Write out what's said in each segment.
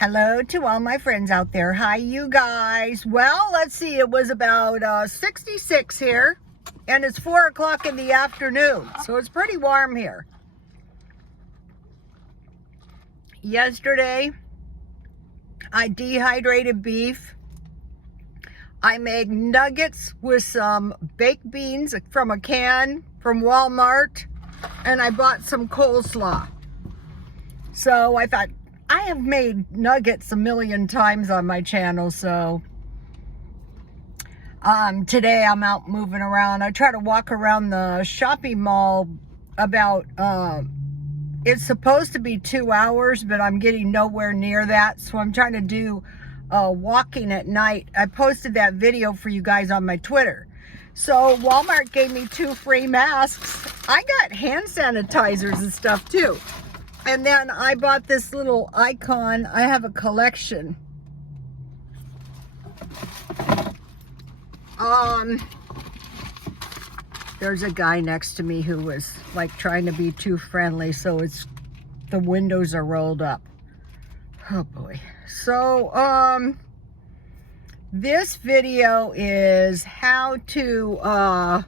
Hello to all my friends out there. Hi, you guys. Well, let's see. It was about 66 here, and it's 4 o'clock in the afternoon, so it's pretty warm here. Yesterday, I dehydrated beef. I made nuggets with some baked beans from a can from Walmart, and I bought some coleslaw. So I thought, I have made nuggets a million times on my channel, so today I'm out moving around. I try to walk around the shopping mall about, it's supposed to be 2 hours, but I'm getting nowhere near that, so I'm trying to do walking at night. I posted that video for you guys on my Twitter. So Walmart gave me 2 free masks. I got hand sanitizers and stuff too. And then I bought this little icon. I have a collection. There's a guy next to me who was like trying to be too friendly, so the windows are rolled up. Oh boy. So this video is how to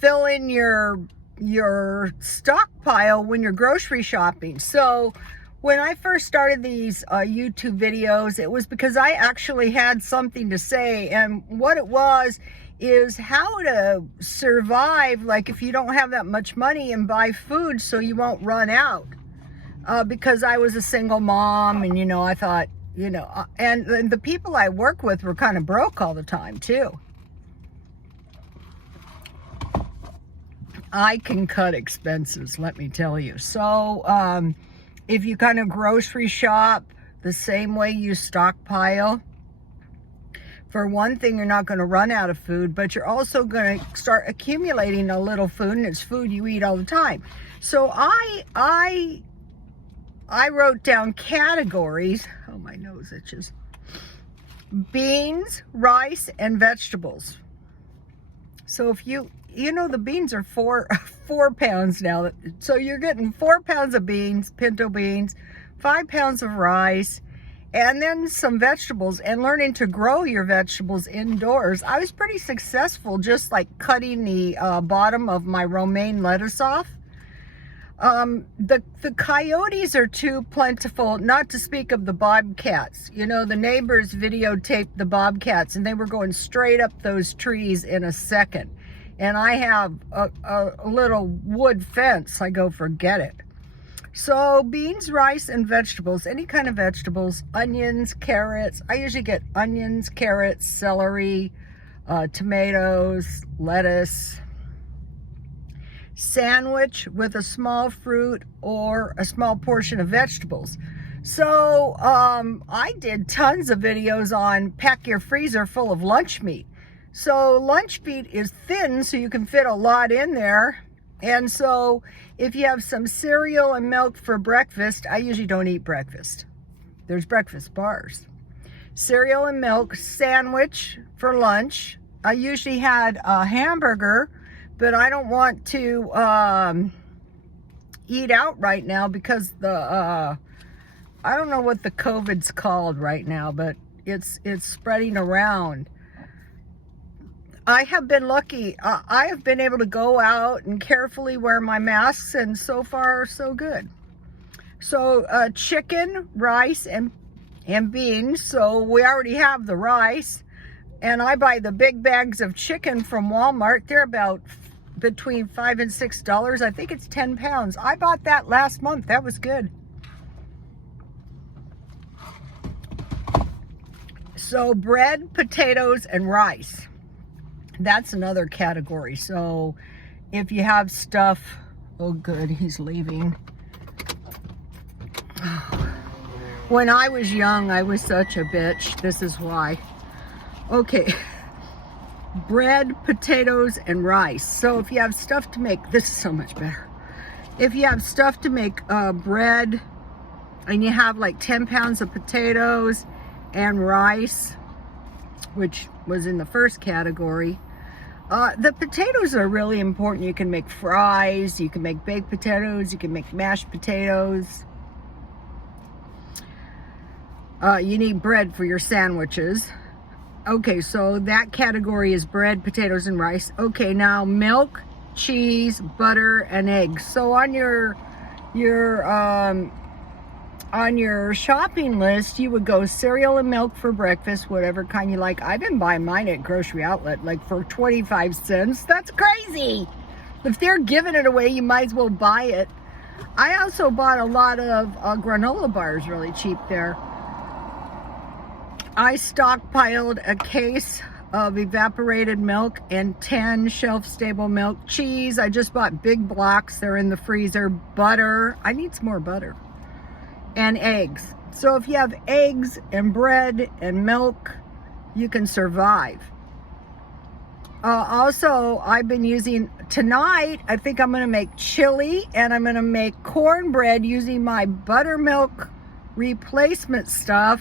fill in your stockpile when you're grocery shopping. So when I first started these YouTube videos, it was because I actually had something to say, and what it was is how to survive, like if you don't have that much money, and buy food so you won't run out. Because I was a single mom, and I thought, and the people I work with were kind of broke all the time too. I can cut expenses, let me tell you. So if you kind of grocery shop the same way you stockpile, for one thing, you're not going to run out of food, but you're also going to start accumulating a little food, and it's food you eat all the time. So I wrote down categories. Oh, my nose itches. Beans, rice, and vegetables. So if the beans are four pounds now. So you're getting 4 pounds of beans, pinto beans, 5 pounds of rice, and then some vegetables, and learning to grow your vegetables indoors. I was pretty successful just like cutting the bottom of my romaine lettuce off. The coyotes are too plentiful, not to speak of the bobcats. The neighbors videotaped the bobcats, and they were going straight up those trees in a second. And I have a little wood fence. I go, forget it. So beans, rice, and vegetables, any kind of vegetables, onions, carrots. I usually get onions, carrots, celery, tomatoes, lettuce. Sandwich with a small fruit or a small portion of vegetables. So I did tons of videos on pack your freezer full of lunch meat. So lunch meat is thin, so you can fit a lot in there. And so if you have some cereal and milk for breakfast, I usually don't eat breakfast. There's breakfast bars. Cereal and milk, sandwich for lunch. I usually had a hamburger, but I don't want to eat out right now because I don't know what the COVID's called right now, but it's spreading around. I have been lucky. I have been able to go out and carefully wear my masks, and so far, so good. So chicken, rice, and beans. So we already have the rice. And I buy the big bags of chicken from Walmart. They're about between $5 and $6. I think it's 10 pounds. I bought that last month. That was good. So bread, potatoes, and rice. That's another category. So if you have stuff, oh good, he's leaving. When I was young, I was such a bitch. This is why. Okay. Bread, potatoes, and rice. So if you have stuff to make, this is so much better. If you have stuff to make bread, and you have like 10 pounds of potatoes and rice, which was in the first category, the potatoes are really important. You can make fries, you can make baked potatoes, you can make mashed potatoes. You need bread for your sandwiches. Okay, so that category is bread, potatoes, and rice. Okay, now milk, cheese, butter, and eggs. So on your shopping list, you would go cereal and milk for breakfast, whatever kind you like. I've been buying mine at Grocery Outlet, like for 25 cents. That's crazy. If they're giving it away, you might as well buy it. I also bought a lot of granola bars really cheap there. I stockpiled a case of evaporated milk and 10 shelf-stable milk. Cheese, I just bought big blocks. They're in the freezer. Butter, I need some more butter. And eggs. So if you have eggs and bread and milk, you can survive. Also, I've been using, tonight, I think I'm going to make chili, and I'm going to make cornbread using my buttermilk replacement stuff,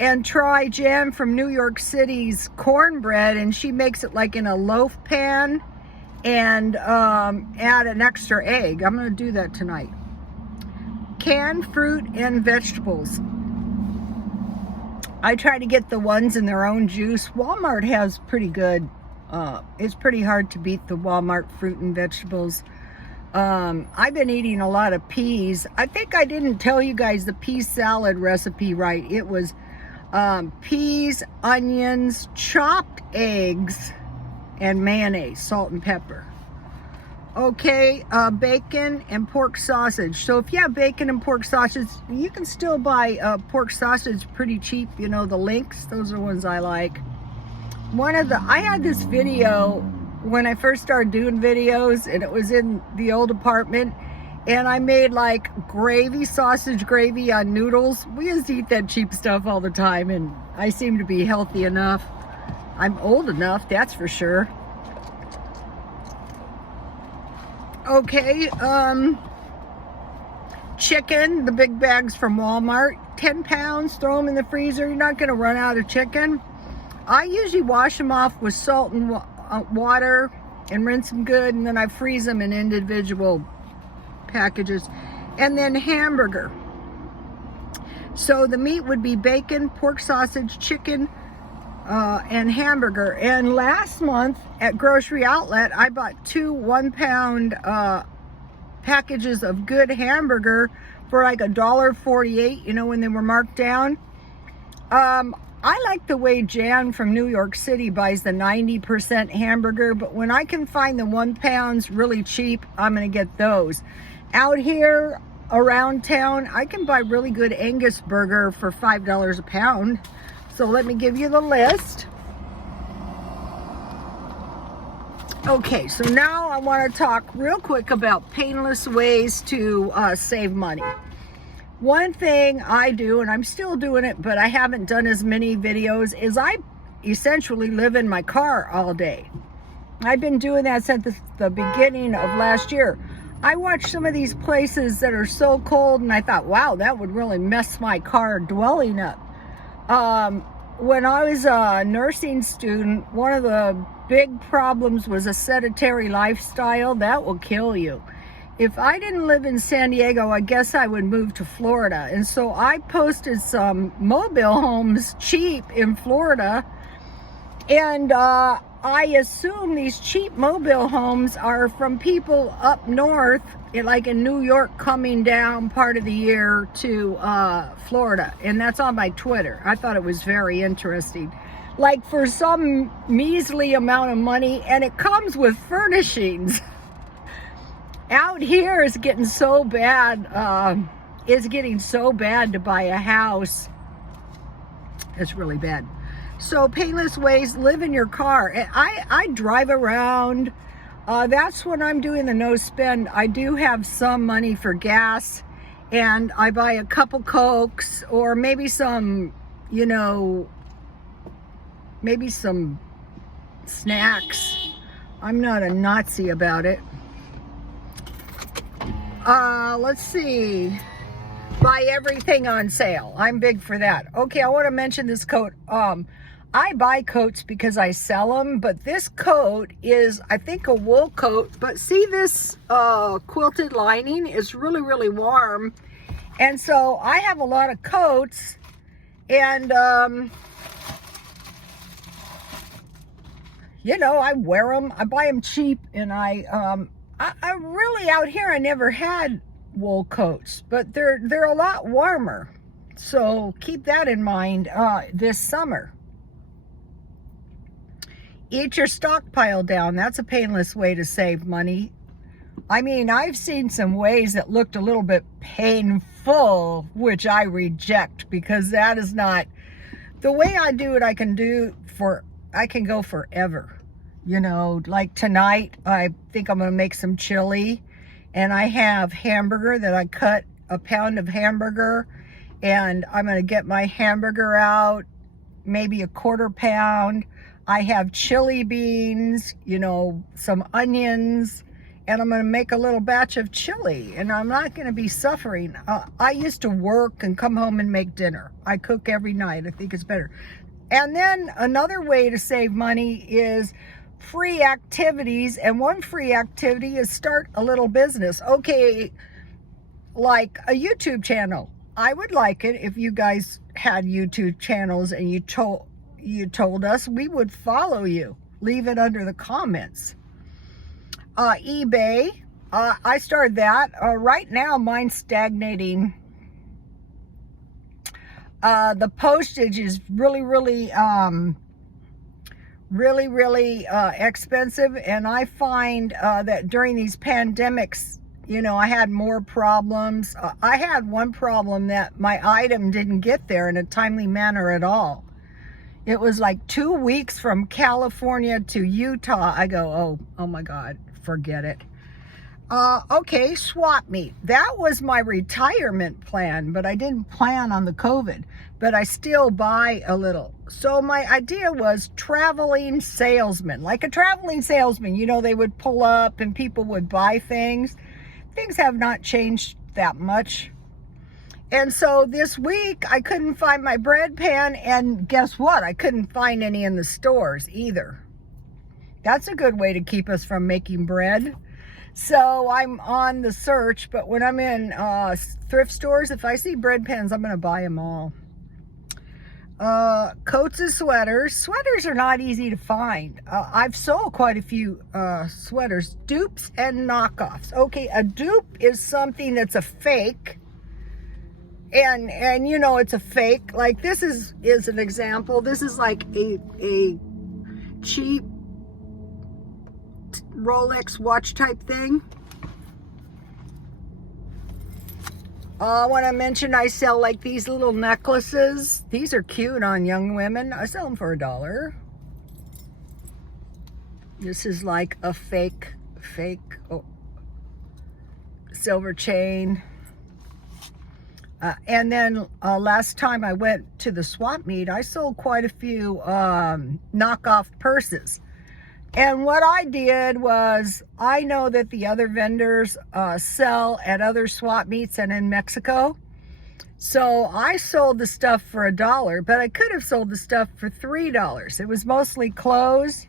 and try Jan from New York City's cornbread, and she makes it like in a loaf pan, and add an extra egg. I'm going to do that tonight. Canned fruit and vegetables. I try to get the ones in their own juice. Walmart has pretty good, it's pretty hard to beat the Walmart fruit and vegetables. I've been eating a lot of peas. I think I didn't tell you guys the pea salad recipe right. It was peas, onions, chopped eggs, and mayonnaise, salt and pepper. Okay, bacon and pork sausage. So if you have bacon and pork sausage, you can still buy pork sausage pretty cheap. You know, the links, those are the ones I like. I had this video when I first started doing videos, and it was in the old apartment, and I made like gravy, sausage gravy on noodles. We used to eat that cheap stuff all the time, and I seem to be healthy enough. I'm old enough, that's for sure. Okay, chicken, the big bags from Walmart, 10 pounds, throw them in the freezer. You're not going to run out of chicken. I usually wash them off with salt and water and rinse them good, and then I freeze them in individual packages. And then hamburger. So the meat would be bacon, pork sausage, chicken, and hamburger. And last month at Grocery Outlet, I bought 2 1-pound packages of good hamburger for like $1.48, you know, when they were marked down. I like the way Jan from New York City buys the 90% hamburger, but when I can find the 1 pounds really cheap, I'm gonna get those. Out here around town, I can buy really good Angus burger for $5 a pound. So let me give you the list. Okay, so now I want to talk real quick about painless ways to save money. One thing I do, and I'm still doing it, but I haven't done as many videos, is I essentially live in my car all day. I've been doing that since the beginning of last year. I watched some of these places that are so cold, and I thought, wow, that would really mess my car dwelling up. When I was a nursing student, one of the big problems was a sedentary lifestyle. That will kill you. If I didn't live in San Diego, I guess I would move to Florida. And so I posted some mobile homes cheap in Florida. And I assume these cheap mobile homes are from people up north, like in New York, coming down part of the year to Florida. And that's on my Twitter. I thought it was very interesting. Like for some measly amount of money, and it comes with furnishings. Out here it's getting so bad. It's getting so bad to buy a house. It's really bad. So painless ways, live in your car. I drive around. That's when I'm doing the no spend. I do have some money for gas, and I buy a couple Cokes or maybe some, you know, maybe some snacks. I'm not a Nazi about it. Let's see. Buy everything on sale. I'm big for that. Okay, I want to mention this coat. I buy coats because I sell them, but this coat is, I think, a wool coat. But see this quilted lining is really, really warm. And so I have a lot of coats, And, you know, I wear them, I buy them cheap, and I really, out here, I never had wool coats, but they're a lot warmer. So keep that in mind this summer. Eat your stockpile down. That's a painless way to save money. I mean, I've seen some ways that looked a little bit painful, which I reject, because that is not the way I do it. I can go forever. You know, like tonight, I think I'm going to make some chili, and I have hamburger that I cut a pound of hamburger, and I'm going to get my hamburger out, maybe a quarter pound. I have chili beans, you know, some onions, and I'm going to make a little batch of chili, and I'm not going to be suffering. I used to work and come home and make dinner. I cook every night. I think it's better. And then another way to save money is free activities, and one free activity is start a little business. Okay, like a YouTube channel. I would like it if you guys had YouTube channels and you told us, we would follow you. Leave it under the comments. eBay, I started that. Right now, mine's stagnating. The postage is really expensive, and I find that during these pandemics, you know, I had more problems. I had one problem that my item didn't get there in a timely manner at all. It was like 2 weeks from California to Utah. I go, oh my God, forget it. Okay, swap meet. That was my retirement plan, but I didn't plan on the COVID, but I still buy a little. So my idea was traveling salesman, like a traveling salesman. You know, they would pull up and people would buy things. Things have not changed that much. And so this week I couldn't find my bread pan, and guess what? I couldn't find any in the stores either. That's a good way to keep us from making bread. So I'm on the search, but when I'm in thrift stores, if I see bread pans, I'm going to buy them all. Coats and sweaters. Sweaters are not easy to find. I've sold quite a few sweaters. Dupes and knockoffs. Okay, a dupe is something that's a fake. And you know it's a fake. Like this is an example. This is like a cheap Rolex watch type thing. I want to mention I sell like these little necklaces. These are cute on young women. I sell them for $1. This is like a fake silver chain. And then last time I went to the swap meet, I sold quite a few knockoff purses. And what I did was, I know that the other vendors sell at other swap meets and in Mexico. So I sold the stuff for $1, but I could have sold the stuff for $3. It was mostly clothes.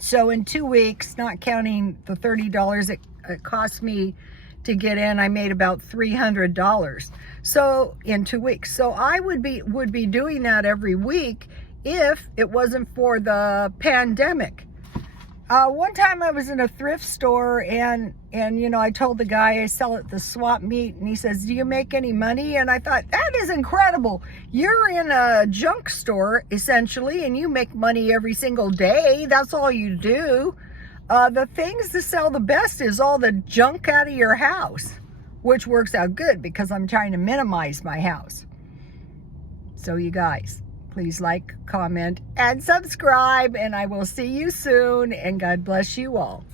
So in 2 weeks, not counting the $30 it cost me to get in, I made about $300. So in 2 weeks. So I would be doing that every week if it wasn't for the pandemic. One time I was in a thrift store, and you know, I told the guy I sell at the swap meet, and he says, do you make any money? And I thought, that is incredible. You're in a junk store essentially, and you make money every single day. That's all you do. The things to sell the best is all the junk out of your house, which works out good because I'm trying to minimize my house. So you guys, please like, comment, and subscribe, and I will see you soon, and God bless you all.